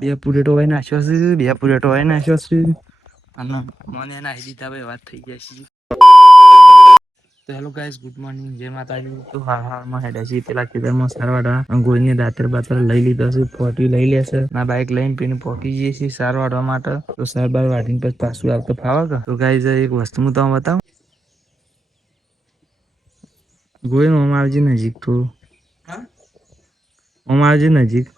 બે પુરેટો હોય નાખ્યો છે, બે પુરેટો હોય નાખ્યો છે. અને મને નાહી દીધા ભાઈ વાત થઈ જાય છે. તો હેલો ગાઈસ ગુડ મોર્નિંગ જય માતાજી. તો હાલમાં હેડ્યા પેલા ખેતરમાં સારવાડા ગોળને દાતર બાતર લઈ લીધા છે, ફોટી લઈ લેશે ના બાઈક લઈને પીને પોકી જઈએ છીએ સાર વાળવા માટે. તો સાર બાર વાઢીને પછી પાછું આવતો ફાવે કે તો ગાઈસ એક વસ્તુ હું તમને બતાવું. ગોવિંદ મામા આવજે નજીક થોડું, મામા આવજે નજીક.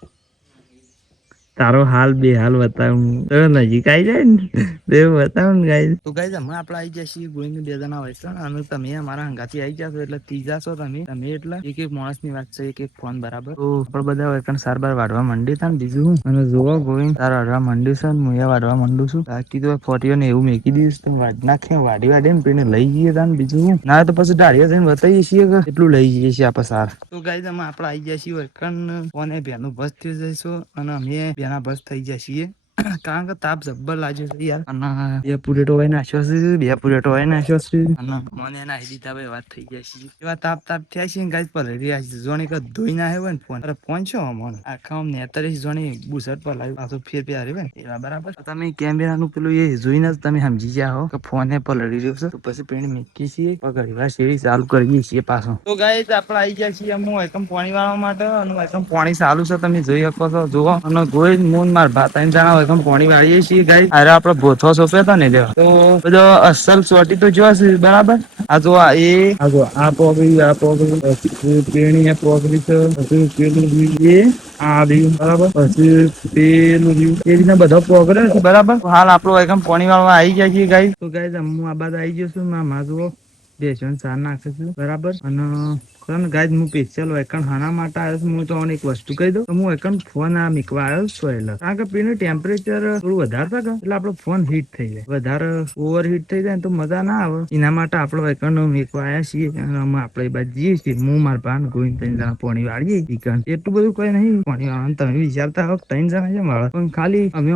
તારો હાલ બે હાલ બતાવું તો નજીક આવી જાય ને બતાવ ને ગાઈસ. તો ગાઈસ હમણાં આપણે આવી જઈએ ગોવિંદ બે જણા હોય છે અને તમે અમારા હંગાથી આવી જશો એટલે ત્રીજા છો તમે એટલે એક એક માણસ ની વાત છે, એક એક ફોન બરાબર. તો પણ બધા હોય સાર બાર વાઢવા માંડી હતા ને બીજું હું અને જોવા ગોવિંદ સાર વાઢવા માંડ્યું છે ને હું વાઢવા માંડું છું. બાકી તો ફોટીઓ ને એવું મેકી દઈશ તો નાખે વાઢી વાઢી ને લઈ જઈએ તા ને બીજું હું ના તો પછી ઢાળિયા થઈને બતાવીએ છીએ કે એટલું લઈ જઈએ છીએ આપડે સાર. તો ગાઈસ અમે આપડે આવી જાય છીએ કોને બેનું બસ થઈ જઈશું અને અમે બેના બસ થઈ જાય છીએ. કારણ કે તાપ જબ્બર લાગ્યો છે યાર અને બે પુરેટો હોય નાખ્યો છે, બે પુરેટો હોય નાખ્યો છે. અને મને નાહી દીધા ભાઈ વાત થઈ જાય છે. એવા તાપ થયા છે ને ગાઈસ પલળી જોણી ધોઈ ના હોય ને ફોન ફોન છો આખા નેતર જોણી બુશર્ટ પર લાવ્યું પાછું ફેર પહેર્યું હોય ને એવા બરાબર. તમે કેમેરાનું પેલું એ જોઈને જ તમે સમજી ગયા હો કે ફોન પલળી રહ્યો છે. તો પછી પેણી મેકી છીએ ઘણી વાર શેરી ચાલુ કરીએ છીએ પાછો. તો ગાઈસ આપડે આવી ગયા છીએ એકદમ પાણી વાળવા માટે અને એકદમ પાણી ચાલુ છે તમે જોઈ શકો છો જુઓ અને ગોવિંદ હું માર ભા ત્રણ જણા એકદમ પાણી વાળીએ છીએ ગાઈસ. અરે આપડે ભોથો સોંપ્યો હતો ને તો બધો અસલ ચોટી તો જોશે બરાબર. આ જો આ પોગળી આ પોગળી પેણી પોગળી છે એ આ રહ્યું બરાબર પછી પેલું રહ્યું એ રીતના બધા પોગળે છે બરાબર. હાલ આપડો એકદમ પાણી વાળવા આવી જાય છે ગાઈસ. તો ગાઈસ હું આ બાદ આવી જશું માં જુઓ બેસન સાર નાખે છે બરાબર. અને ગાઈસ હું સ્પેશિયલ હાના માટે આવ્યો છું. હું તમને એક વસ્તુ કહી દઉં હું ફોન આ મીકવા આવ્યો છું કારણ કે પેલું ટેમ્પરેચર થોડું વધારે થાય એટલે આપડો ફોન હીટ થઈ જાય વધારે ઓવર હીટ થઈ જાય ને તો મજા ના આવે. એના માટે આપડો મીકવા આવ્યા છીએ આપડે એ બાજુ જઈએ છીએ હું માર ભાન ગોવિંદ ત્રણ જણા પાણી વાળીએ એટલું બધું કઈ નહીં પાણી વાળવાનું તમે વિચારતા હો ત્રણ જણા છે વાળા પણ ખાલી અમે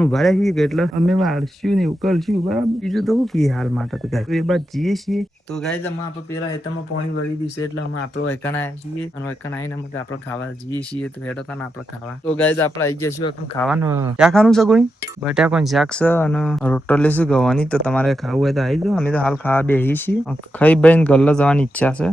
ઉભા રહ્યા છીએ એટલે અમે વાળશું ને એવું કરશું બરાબર. બીજું તો શું હાલ માટે એ બાદ જઈએ છીએ. તો ગાઈસ અમે પેલા હેતરમાં પાણી વળી દીધું એટલે અમે આપડો આવ્યા છીએ અને આવીને આપડે ખાવા જઈએ છીએ તો હેડો તાને આપડે ખાવા. તો ગાઈસ આપડે આવી જઈશું ખાવાનું ક્યાં ખાવાનું છે કોઈ બટાકાનું શાક છે અને રોટલી છે ગવાની. તો તમારે ખાવું હોય તો આવી જાઓ અમે તો હાલ ખાવા બેસી છીએ ખાઈ બઈને ઘરે જવાની ઈચ્છા છે.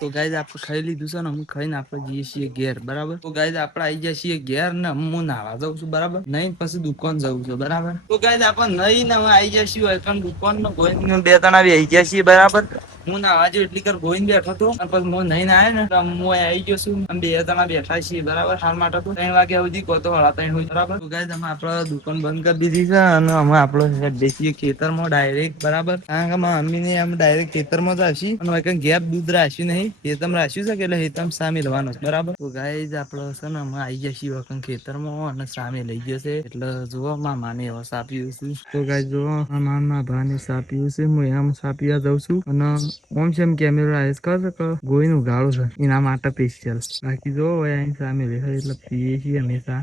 તો ગાઈસ આપડે ખાઈ લીધું છે ને અમે ખાઈને આપડે જઈએ છીએ ઘેર બરાબર. તો ગાઈસ આપડે આવી જાય છીએ ઘેર ને હું નાવા જઉં છું બરાબર. નહીં પછી દુકાન જવું છે બરાબર. તો ગાઈસ આપડે નહીં ને આવી જાય છીએ દુકાન બે જણા આવી ગયા છીએ બરાબર. હું નાવા જ્યો એટલી કર ગોવિંદ બેઠો હતો પછી હું નઈને આવ્યો ને હું આવી ગયો છું બે જણા બેઠા છીએ બરાબર. હાલ માટે તો 3 વાગ્યા સુધી કહો તો 3:30 બરાબર. તો ગાઈસ અમે આપડે દુકાન બંધ કરી દીધી છે અને અમે આપડે દેશીએ ખેતરમાં ડાયરેક્ટ બરાબર કારણ કે અમ્મીને અમે ડાયરેક્ટ ખેતરમાં જ આવશી અને ગેપ દૂધ રાખ્યું નહીં હેતમ રાખ્યું છે કે એટલે હેતમ સામે લવાનું બરાબર. તો ગાઈસ આપડે છે ને અમે આવી ગયા છીએ ખેતરમાં અને સામે લઈ જશે એટલે જોવા માને એવા સાપ્યું છે. તો ગાઈસ જોવો મામા ભાને સાપ્યું છે હું એમ સાપિયા જઉં છું અને ઓમ છે એમ કેમેરો આયસ કર ગોઈને ઉગાડો છે એના માટે સ્પેશિયલ. બાકી જો અહીં સામે દેખાય એટલે પીએ છીએ હંમેશા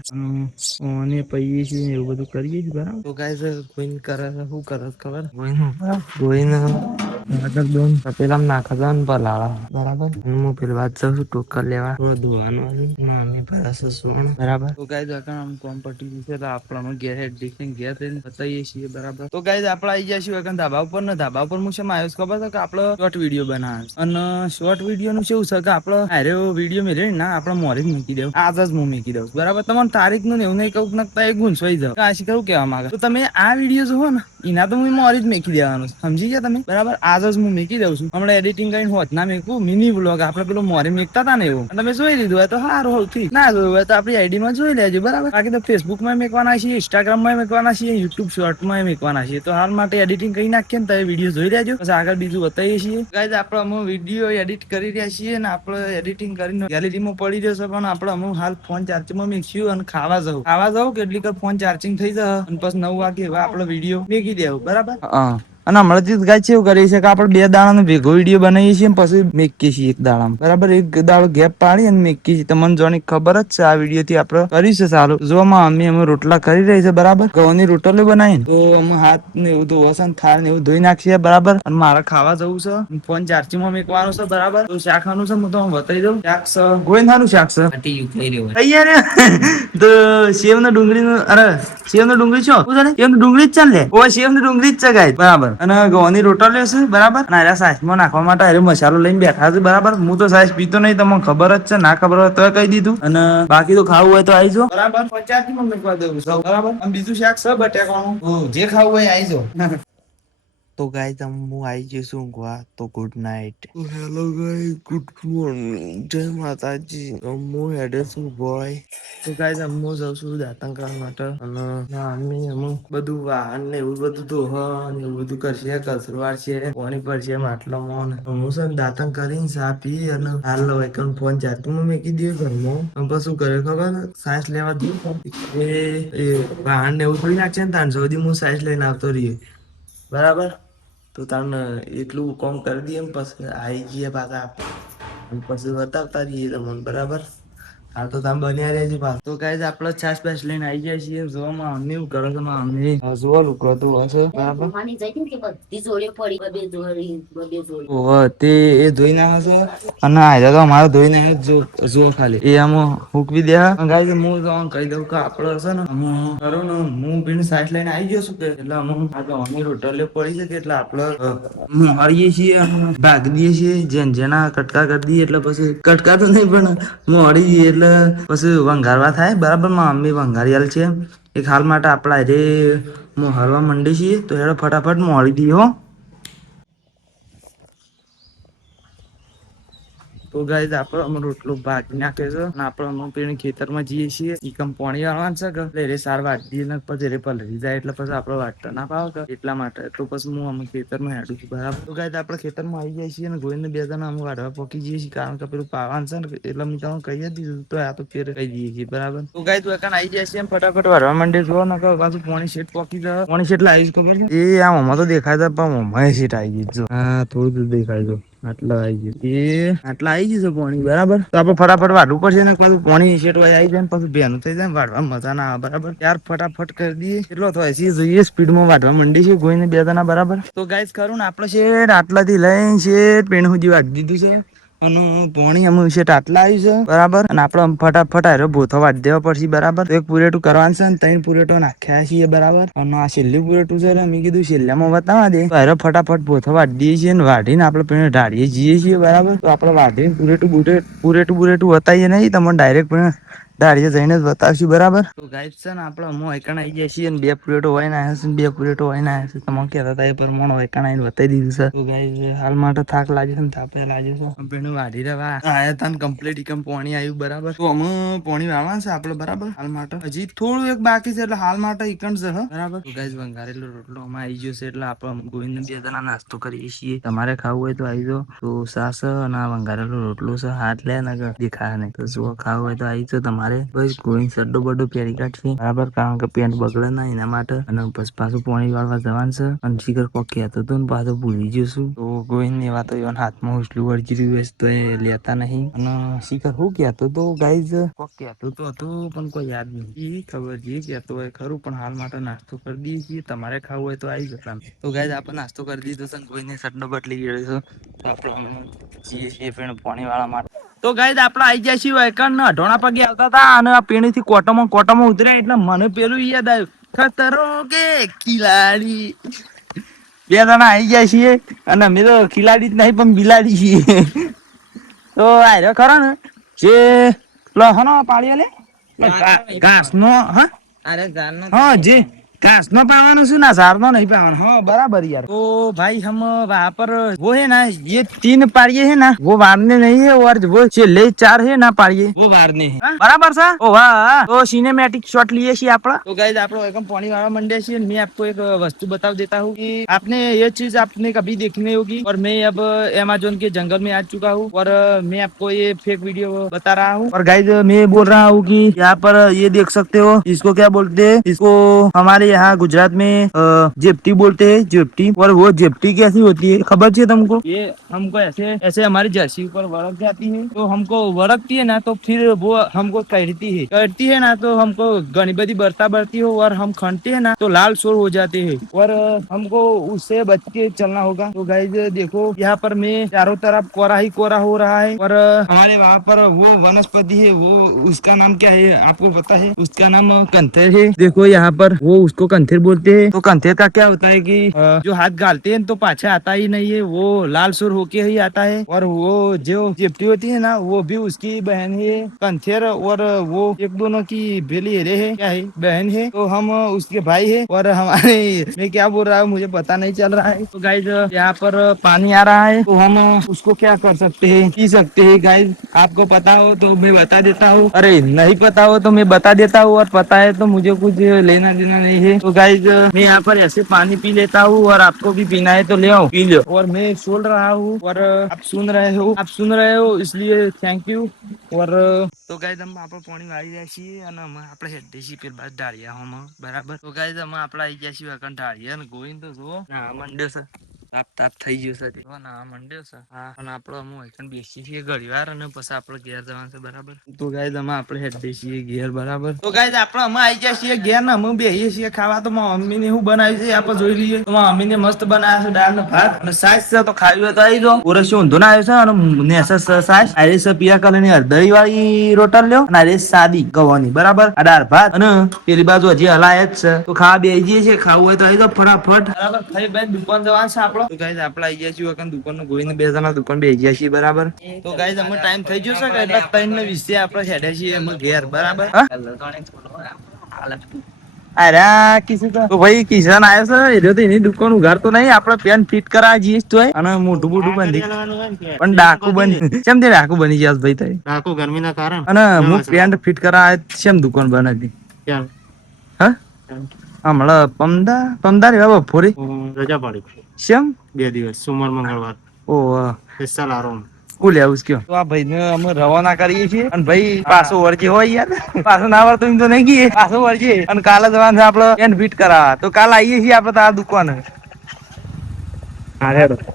અને પીએ છીએ એવું બધું કરીએ છીએ બરાબર. તો ગાઈસ ગોવિંદ કરે શું કરે ખબર ગોવિંદ તપેલામાં નાખે છે ને પલાળે બરાબર. હું પેલી વાત જાઉં છું ટોકર લેવા થોડો ધોવાનું બરાબર. તો ગાઈસ કોમ પટી ગયું છે તો આપડે ઘેર જઈને બતાઈએ છીએ બરાબર. તો ગાઈસ આપડે આવી ગયા છીએ ધાબા ઉપર ને ધાબા ઉપર હું શેમ આવ્યો ખબર છે કે આપડે શોર્ટ વિડીયો બનાવે અને શોર્ટ વિડીયો નું શું છે કે આપડે હારે વિડીયો મેળવી ને આપડે મોરે જ મૂકી દેવું આજ જ હું મૂકી દઉં બરાબર. તમારે તારીખ નું એવું નહીં કહું ગુંચવાઈ જાવ આશી કરું કેવા માંગે તો તમે આ વિડીયો જોવો ને એના તો હું મોરી જ મેકી દેવાનું સમજી ગયા તમે બરાબર. આજ જ હું મેકી દઉં છું હમણાં એડિટિંગ કરીને હોત ના મેકું મિની વ્લોગ આપડે પેલું મોરી મેકતા હતા ને એવું તમે જોઈ લીધું હોય તો સારું સૌથી ના જોયું હોય તો આપડી આઈડી માં જોઈ લેજો બરાબર. બાકી તો ફેસબુક માં મેકવાના છીએ ઇન્સ્ટાગ્રામ માં મેકવાના છીએ યુટ્યુબ શોર્ટ માં મેકવાના છીએ. તો હાલ માટે એડિટિંગ કરી નાખીએ ને તો વિડીયો જોઈ લેજો પછી આગળ બીજું બતાવીએ છીએ. ગાઈસ આપડે અમે વિડીયો એડિટ કરી રહ્યા છીએ ને આપડે એડિટિંગ કરીને ગેલેરીમાં પડી જશે પણ આપડે અમુક હાલ ફોન ચાર્જિંગમાં મેક્યું અને ખાવા જવું કેટલીક ફોન ચાર્જિંગ થઈ જશે અને પછી 9 વાગે આપડે વિડીયો મેકી દેવું બરાબર. અને હમણાંથી ગાય છે એવું કરીએ છીએ કે આપણે 2 દાડાનો ભેગો વિડીયો બનાવીએ છીએ પછી મેકીએ છીએ એક દાડામાં બરાબર, એક દાડો ગેપ પાડી અને મેકીએ છીએ. તમને જોની ખબર જ છે આ વિડીયો થી આપડે કરીશું સારું. જો અમે રોટલા કરી રહી છે બરાબર, ઘઉંની રોટલી બનાવીને તો અમે હાથ ને એવું ધોવાશે, થાળ ને એવું ધોઈ નાખીએ બરાબર. અને મારે ખાવા જવું છે, ફોન ચાર્જિંગમાં મેકવાનો છે બરાબર. તો શાક ખાવાનું છે, હું તમને બતાવી દઉં. શાક છે ગોઈનાનું શાક છે તૈયાર. તો સેવ ને ડુંગળી નું, અરે સેવ ને ડુંગળી છો સેવ ને ડુંગળી જ ચાલે ઓ, સેવ ને ડુંગળી જ ચગાય બરાબર. અને ઘઉંની રોટલી લેશે બરાબર. અને આ સાસમાં નાખવા માટે આ મસાલો લઈને બેઠા છે બરાબર. હું તો સાસ પીતો નહીં, તમને ખબર જ છે. ના ખબર હોય તો કહી દીધું. અને બાકી તો ખાવું હોય તો આવી જાઓ બરાબર. પચાસ માં મેકવા દઉં બરાબર. બીજું શાક છે બટાકાનું, જે ખાવું હોય આવી જાઓ. તો ગાઈસ હું આવી જઈશું ઊંઘવા. તો good night. Hello guys, good morning, જય માતાજી. હું હેડે છું બોય. તો ગાઈસ હું જાઉં છું દાંતણ કરવા માટે. અને મમ્મી અમુક બધું વાહન ને એવું બધું ધોહન એવું બધું કરશે, કચરો વાળશે, પાણી પડશે માટલામાં. હું છે ને દાંતણ કરીને ચા પી અને હાલ ફોન ચાર્જિંગમાં મેકી દઈએ ઘરમાં. પછી શું કરે ખબર, સાયન્સ લેવા દઉં એ વાહન ને એવું થોડી નાખશે ને તાણ સુધી હું સાયન્સ લઈને આવતો રહીએ બરાબર. તો તાણ એટલું કોમ કરી દઈએ પછી આવી જઈએ પાછા પછી બતાવતા રહીએ તમને બરાબર. હા તો તમે બન્યા રહેજો પાછા. તો ગાઈસ આપણે છાસ બાસ લઈને આવી જાય છીએ. જોવામાં અમને એવું કરે છે, અમને જોવા લુકડતું હશે બરાબર. તે એ ધોઈ ના હશે અને આયરા તો અમારે ધોઈ ના જો ખાલી એ આમ હુકવી દે. ગાઈસ હું તમને કહી દઉં કે આપડે હશે ને કરો ને હું પીને સાઈડ લઈને આવી ગયો છું કે એટલે અમે રોટલીઓ પડી છે કે એટલે આપડે મોહારીએ છીએ, ભાગ દઈએ છીએ, જેન જેના કટકા કરી દઈએ એટલે પછી કટકા તો નહીં પણ મોહારી દઈએ એટલે પછી વંગારવા થાય બરાબર. માં મમ્મી વંગારિયાલ છે એક હાલ માટે. આપડા જે મોહારવા માંડી છીએ તો એ ફટાફટ મોહારી દઈએ હો. તો ગાઈસ આપડે અમે રોટલો ભાગી નાખે છે અને આપડે અમે પેલી ખેતરમાં જઈએ છીએ. ઈકમ પાણી વાળવાનું છે કે એટલે સાર વાટી ને પછી પલળી જાય એટલે પછી આપડે વાટતા ના ફાવે એટલા માટે. તો પછી હું અમે ખેતરમાં હેડું છું બરાબર. તો ગાઈસ આપડે ખેતરમાં આવી જાય છીએ અને ગોઈને 2 જણા અમે વાઢવા પોકી જઈએ છીએ, કારણ કે પેલું પાવાનું છે ને એટલે મેં તમને કહી જ દીધું તો આ તો ફેર કહી દઈએ છીએ બરાબર. તો ગાઈસ તો એકણ આવી જાય છે ફટાફટ વાઢવા માંડે જો ન પાછું પાણી શેઠ પોકી જાય. પાણી શેટલા આવીશ ખબર છે એ આ મમ્મા તો દેખાય છે પણ મમ્મા શેઠ આવી ગઈ જો હા થોડું દેખાય જો આટલા આવી ગયું એ આટલા આવી જશે પાણી બરાબર. તો આપડે ફટાફટ વાઢવું પડશે ને પાછું પાણી શેટવાય આવી જાય ને પછી ભેનું થઈ જાય વાઢવા મજા ના આવે બરાબર. ત્યાર ફટાફટ કરી દઈએ. કેટલો થાય છે જોઈએ સ્પીડમાં વાઢવા માંડી છે ગોઈને 2 જણા બરાબર. તો ગાઈસ ખરું ને આપડે શેઠ આટલાથી લઈને શેઠ પેણ સુધી વાઢી દીધું છે અને પાણી અમે શેઠ આટલા આવ્યું છે બરાબર. અને આપડે ફટાફટ આરો ભોથો વાઢી દેવા પડશે બરાબર. તો એક પુરેટું કરવાનું છે ને 3 પુરેટો નાખ્યા છીએ બરાબર. અને આ છેલ્લી પુરેટું છે મેં કીધું છેલ્લામાં બતાવવા દે તો આરો ફટાફટ ભોથો વાઢી દઈએ છીએ ને વાઢીને આપડે પેણ ઢાળીએ જઈએ છીએ બરાબર. તો આપડે વાઢીને પુરેટું બતાવીએ નહીં તમને ડાયરેક્ટ દાડીએ જઈને જ બતાવશું બરાબર. તો ગાઈસ છે ને આપડે હું એકણ આવી જાય છીએ ને 2 પુરેટો વહીને આવ્યા છે ને 2 પુરેટો વહીને આવ્યા છે. તમે કહેતા હતા એ પ્રમાણે એકણ આવીને બતાવી દીધું છે. તો ગાઈસ હાલ માટે થાક લાગે છે ને તાપે લાગે છે પેલું વાઢી રહ્યા આયા તા ને કમ્પ્લીટ એકમ પાણી આવ્યું બરાબર. તો અમે પાણી વાળવાનું છે આપડે બરાબર. હાલ માટે હજી થોડું એક બાકી છે એટલે હાલ માટે એકણ છે બરાબર. તો ગાઈસ વંગારેલો રોટલો અમે આવી ગયો છે એટલે આપણે ગોવિંદ 2 જણા નાસ્તો કરીએ છીએ. તમારે ખાવું હોય તો આવી જાઓ. તો સાસ અને વંગારેલો રોટલો છે હાથ લે ને દેખાય નહીં તો જો ખાવું હોય તો આવી જાઓ તમારે. બસ ગોવિંદ સડ્ડો બડ્ડો પહેરી કાઢશે બરાબર, કારણ કે પેન્ટ બગડે ના એના માટે. અને બસ પાછું પાણી વાળવા જવાનું છે અને શીખર કોક કહેતો હતો ને પાછું ભૂલી જશું. તો ગોવિંદ એવા તો એવા હાથમાં ઉસલું વળગી રહ્યું તો એ લેતા નહીં. અને શીખર શું કહેતો તો ગાઈઝ કોક કહેતો તો હતું પણ કોઈ યાદ નહીં ખબર જે કહેતો હોય ખરું. પણ હાલ માટે નાસ્તો કરી દઈએ છીએ. તમારે ખાવું હોય તો આવી જતા. તો ગાઈઝ આપણે નાસ્તો કરી દીધો છે કોઈને સડ્ડો બદલી ગયો છે આપણે જઈએ છીએ પાણી વાળા માટે. તો ગાઈઝ આપડે આવી જાય છીએ એકણ અઢોણા પગે આવતા હતા અને આ પેણી થી કોટામાં ઉતર્યા એટલે મને પેલું યાદ આવ્યું ખતરો કે ખિલાડી. 2 જણા આવી જાય છીએ અને અમે તો ખિલાડી જ નહીં પણ બિલાડી છીએ. તો આર્યો ખરો ને જે હનો પાડ્યો લે ઘાસ નો હા જે घास नो पावानो से ना सार नो नहीं पावानो हाँ बराबर यार। तो भाई हम वहाँ पर वो है ना ये 3 पाड़िये है ना वो वारने नहीं है और वो ले 4 है ना पाड़िये वो वारने है बराबर सा। ओ वाह तो सिनेमैटिक शॉट लिए छी आपड़ा। तो गाइस आप लोग एकदम पानी वाला मंडे छी। मैं आपको एक वस्तु बता देता हूँ कि आपने ये चीज आपने कभी देखी नहीं होगी और मैं अब अमेज़न के जंगल में आ चुका हूँ और मैं आपको ये फेक वीडियो बता रहा हूँ। और गाइस मैं बोल रहा हूँ कि यहाँ पर ये देख सकते हो इसको क्या बोलते हैं, इसको हमारे यहाँ गुजरात में जेप्टी बोलते हैं, जेप्टी। और वो जेप्टी कैसी होती है खबर है तुमको? ये हमको ऐसे ऐसे हमारी जर्सी पर वरक जाती है, तो हमको वरकती है ना, तो फिर वो हमको करती है ना, तो हमको घनी बड़ी बरता बढ़ती हो और हम खनते हैं ना, तो लाल शोर हो जाते हैं और हमको उससे बच के चलना होगा। तो गाइस देखो यहाँ पर मैं चारों तरफ कोरा ही कोरा हो रहा है और हमारे वहाँ पर वो वनस्पति है, वो उसका नाम क्या है आपको पता है? उसका नाम कंथेर है। देखो यहाँ पर वो उसको कंथेर बोलते हैं। तो कंथेर का क्या होता है कि जो हाथ गालते हैं तो पाछा आता ही नहीं है, वो लाल सुर होके ही आता है। और वो जो चिपटी होती है ना, वो भी उसकी बहन है कंथेर, और वो एक दोनों की बेली हेरे है, क्या है, बहन है। तो हम उसके भाई है और हमारे मैं क्या बोल रहा हूँ मुझे पता नहीं चल रहा है। तो गाइज यहाँ पर पानी आ रहा है, तो हम उसको क्या कर सकते हैं, पी सकते हैं। गाइज आपको पता हो तो मैं बता देता हूँ, अरे नहीं पता हो तो मैं बता देता हूँ, और पता है तो मुझे कुछ लेना देना नहीं है। तो गाइज मैं यहाँ पर ऐसे पानी पी लेता हूँ, और आपको भी पीना है तो ले आओ पी लो। और मैं बोल रहा हूँ और आप सुन रहे हो इसलिए थैंक यू। और તો ગાઈઝ અમે આપણે પાણી વાળી રહ્યા છીએ અને અમે આપણે હેડે છીએ પેલી બાજુ ઢાળિયામાં બરાબર। તો ગાઈઝ અમે આપણે આવી ગયા છીએ અકન ઢાળિયા ને ગોવિંદ તો જુઓ ના મંડ્યો છે, તાપ તાપ થઈ ગયો છે તે ના મંડ્યો છે હા। અને આપણે અમે એકન બેસી છીએ ઘડી વાર અને પછી આપણે ઘેર જવાનું છે બરાબર। તો ગાઈઝ અમે આપણે હેડે છીએ ઘેર બરાબર। તો ગાઈઝ આપણે અમે આવી ગયા છીએ ઘેર ને અમે બેસીએ છીએ ખાવા। તો મારા મમ્મીને શું બનાવ્યું છે આપણે જોઈ લઈએ। તો મારા મમ્મીને મસ્ત બનાવ્યા છે દાળ ને ભાત અને સાસ છે, તો ખાવી હોય તો આવી જાઓ। ઓરસ ઊંધો ના આવ્યો છે અને નેસસ સાસ આરીસ પીળા કલરની હળદરી વાળી રોટલ લ્યો અને આરીસ સાદી ગવાની બરાબર। આ દાળ ભાત અને પેલી બાજુ હજી હલાય જ છે, તો ખાવા બેસી જઈએ છીએ। ખાવું હોય તો આવી જાઓ ફટાફટ બરાબર। ખાઈ ભાઈ દુકાન જવાનું છે આપણો। તો ગાઈઝ આપણે આવી ગયા છીએ દુકાન નું ગોઈને બે જણા દુકાન બેસી ગયા છીએ બરાબર। તો ગાઈઝ અમે ટાઈમ થઈ ગયો છે કે એટલે 3:20 આપણે હેડે છીએ અમે ઘેર બરાબર। અરે કિશન તો ભાઈ કિશન આવ્યો છે, એટલે તો એની દુકાન ઉઘાડતો નહીં, આપણે પેન ફિટ કરાવવા જઈએ તો અને મોટું મોટું બંધી પણ ડાકુ બની કેમ તે ડાકુ બની ગયા ભાઈ થાય ડાકુ ગરમી ના કારણ અને હું પેન્ટ ફિટ કરાવવા કેમ દુકાન બનાવી હા હમણાં પમદાર એવા બપોરે રજા પાડી કેમ 2 દિવસ સોમવાર મંગળવાર ઓહ સ્પેશિયલ આરામ હું લેવું કયો। તો આ ભાઈ ને અમે રવાના કરીએ છીએ અને ભાઈ પાછો વળજે હોય યાર, પાછો ના વળતો એમ તો નહીં ગઈએ, પાછો વળજે અને કાલે જવાનું છે આપડે પેન ફિટ કરાવવા। તો કાલે આવીએ છીએ આપડે આ દુકાન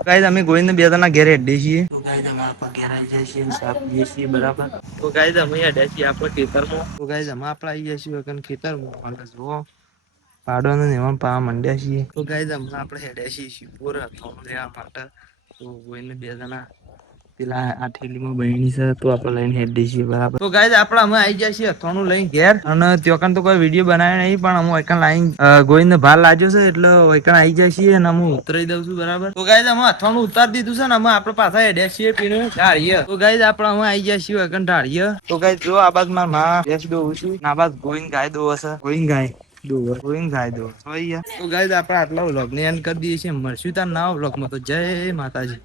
ગાઈઝ અમે ગોવિંદ બે જણા ઘેર હેડે છીએ। તો ગાઈઝ અમે આપણા ઘેર આવી જાય છીએ સાફ પીએ છીએ બરાબર। તો ગાઈઝ અમે હેડે છીએ આપણે ખેતરમાં। તો ગાઈઝ અમે આપણે આવી જાય છીએ ખેતરમાં અને જુઓ પાડો ને એમાં પાવા માંડ્યા છીએ। તો ગાઈઝ અમે આપણે હેડે છીએ શિવપુર લેવા માટે। તો ગોવિંદ બે જણા પેલા આ થેલીમાં બહેણી છે, તો આપણે લઈને હેડે છીએ બરાબર। તો ગાઈઝ આપણે અમે આવી જાય છીએ અથાણું લઈને ઘેર અને ત્યોકન તો કોઈ વિડીયો બનાવ્યો નહીં, પણ અમે એકન લાઈન ગોવિંદ ભાર લાગ્યો છે એટલે એકન આવી જાય છીએ અને હું ઉતરાઈ દઉં છું બરાબર। તો ગાઈઝ અમે અથાણું ઉતારી દીધું છે ને અમે આપણે પાછા હેડ્યા છીએ પીને ઢાળીએ। તો ગાઈઝ આપણે અમે આવી જાય છીએ એકન ઢાળીએ। તો ગાઈઝ જો આ બાદ મારા માં ભેંસ દોવું છું, આ બાદ ગોવિંદ ગાય દોવે છે, ગોવિંદ ગાય તો ગાઈઝ આપણે આટલા વ્લોગ ને એન્ડ કરી દઈએ છીએ। મળશું તાર નવા વ્લોગમાં, તો જય માતાજી।